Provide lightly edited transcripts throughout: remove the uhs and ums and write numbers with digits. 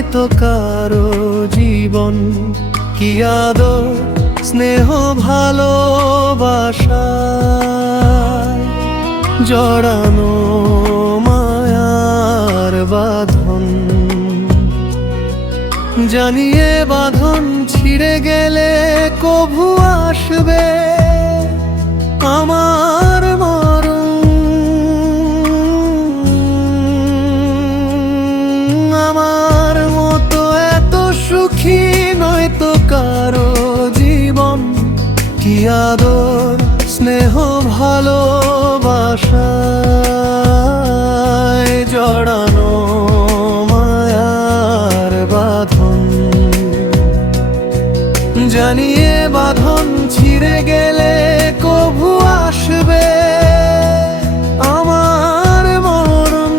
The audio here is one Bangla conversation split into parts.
নয়তো কারো জীবন। কি আদর স্নেহ ভালোবাসায় জড়ানো মায়ার বাঁধন। জানিয়ে বাঁধন ছিঁড়ে গেলে কভু আসবে আমার মরণ। আমার মতো এত সুখী নয়তো কারো জীবন। কি আদর স্নেহ ভালোবাসায় জড়ানো মায়ার বাঁধন। জানিয়ে বাঁধন ছিঁড়ে গেলে কভু আসবে আমার মরণ।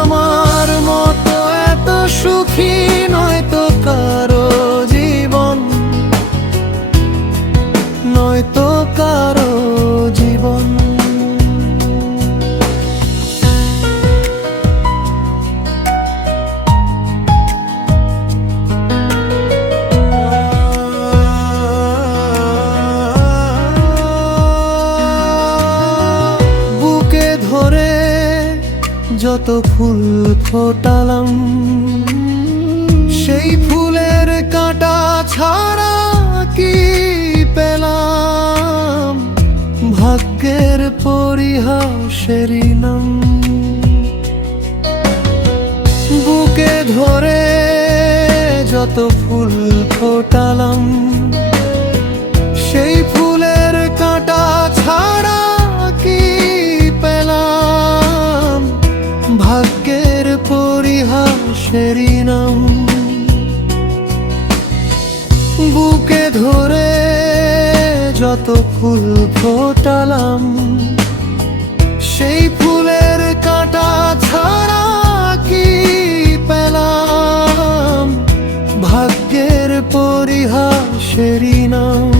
আমার মতো এত সুখী নয়তো কারো জীবন, নয়তো কারো জীবন। বুকে ধরে যত ফুল ফোটালাম, সেই ফুলের কাঁটা ছাড়া কি পেলাম ভাগ্যের পরিহাসেরই নাম। বুকে ধরে যত ফুল ফোটালাম, সেই ফুলের কাঁটা ছাড়া কি পেলাম ভাগ্যের পরিহাসেরই নাম। বুকে ধরে যত ফুল ফোটালাম, সেই ফুলের কাঁটা ছাড়া কি পেলাম ভাগ্যের পরিহাসেরই নাম।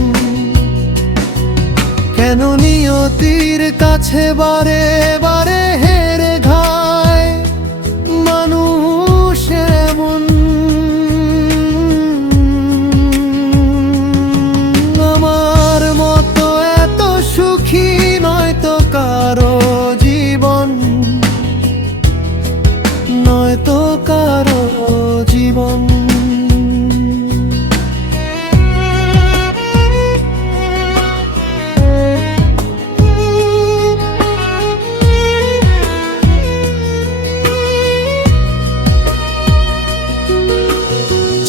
কেন নিয়তির কাছে বারে বারে হেরে ঘায় মানুষ এমন। আমার মতো এত সুখী নয়তো কারো জীবন, নয়তো কারো জীবন।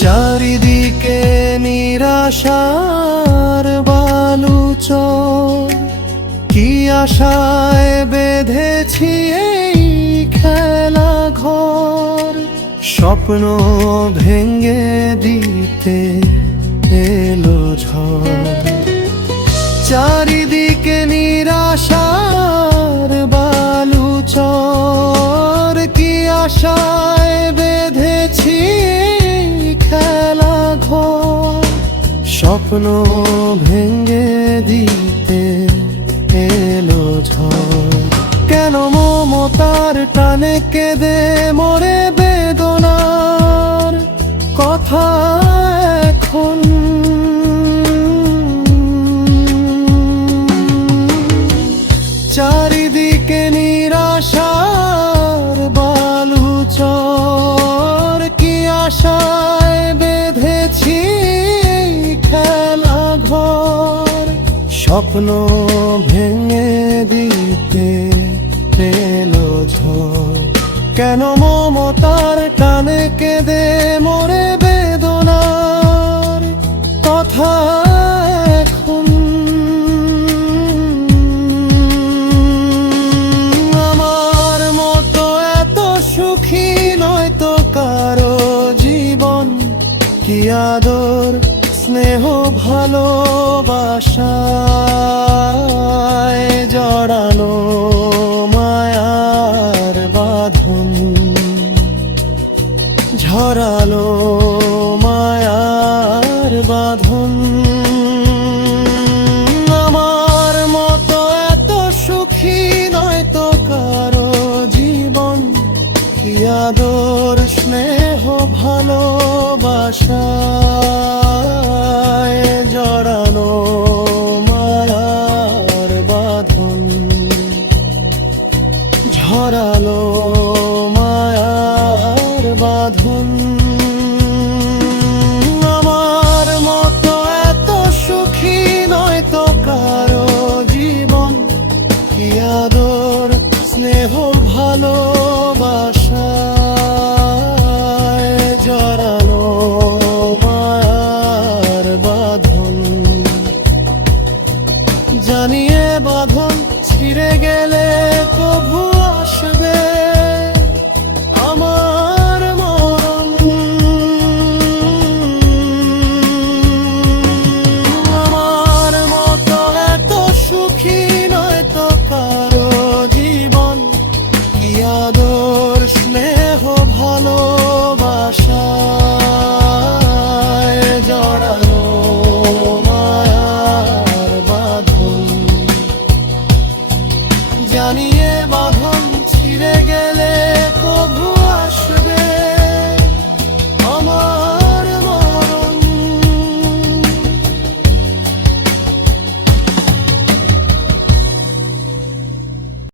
চারিদিকে নিরাশার বালুচর, কি আশায় বেঁধেছি এই খেলা ঘর। স্বপ্ন ভেঙে দিতে এলো ঝড়। চারিদিকে নিরাশার বালুচর, কি আশায় বেঁধেছি খেলা ঘর। স্বপ্ন ভেঙে দিতে এলো ঝড়। কেন মমতার টানে কেঁদে মরে বেদনার কথা এখন। চারিদিকে নিরাশার বালুচর, কি আশায় বেঁধেছি খেলা ঘর। স্বপ্ন ভেঙে দিতে এলো ঝড়। কেন মমতার টানে কেঁদে মরে বেদনার কথা এখন। আমার মতো এত সুখী নয়তো কারো জীবন। কি আদর স্নেহ ভালোবাসায় জড়ানো মায়ার বাঁধন। ঝরালো মায়ার বাঁধন। আমার মতো এত সুখী নয়তো কারো জীবন। আদর স্নেহ ভালোবাসায় জড়ানো মায়ার বাঁধন, ঝরালো মায়ার বাঁধন। আমার মতো এত সুখী নয় তো কারো জীবন, কি আদর স্নেহ ভালোবাসায় জড়ানো মায়ার বাঁধন। জানিয়ে বাঁধন ছিঁড়ে গেলে কভু আসবে আমার মরণ। আমার মতো এত সুখী নয় তো কারো জীবন, কি আদর স্নেহ ভালোবাসায় জড়ানো মায়ার বাঁধন। জানিয়ে বাঁধন ছিঁড়ে গেলে কভু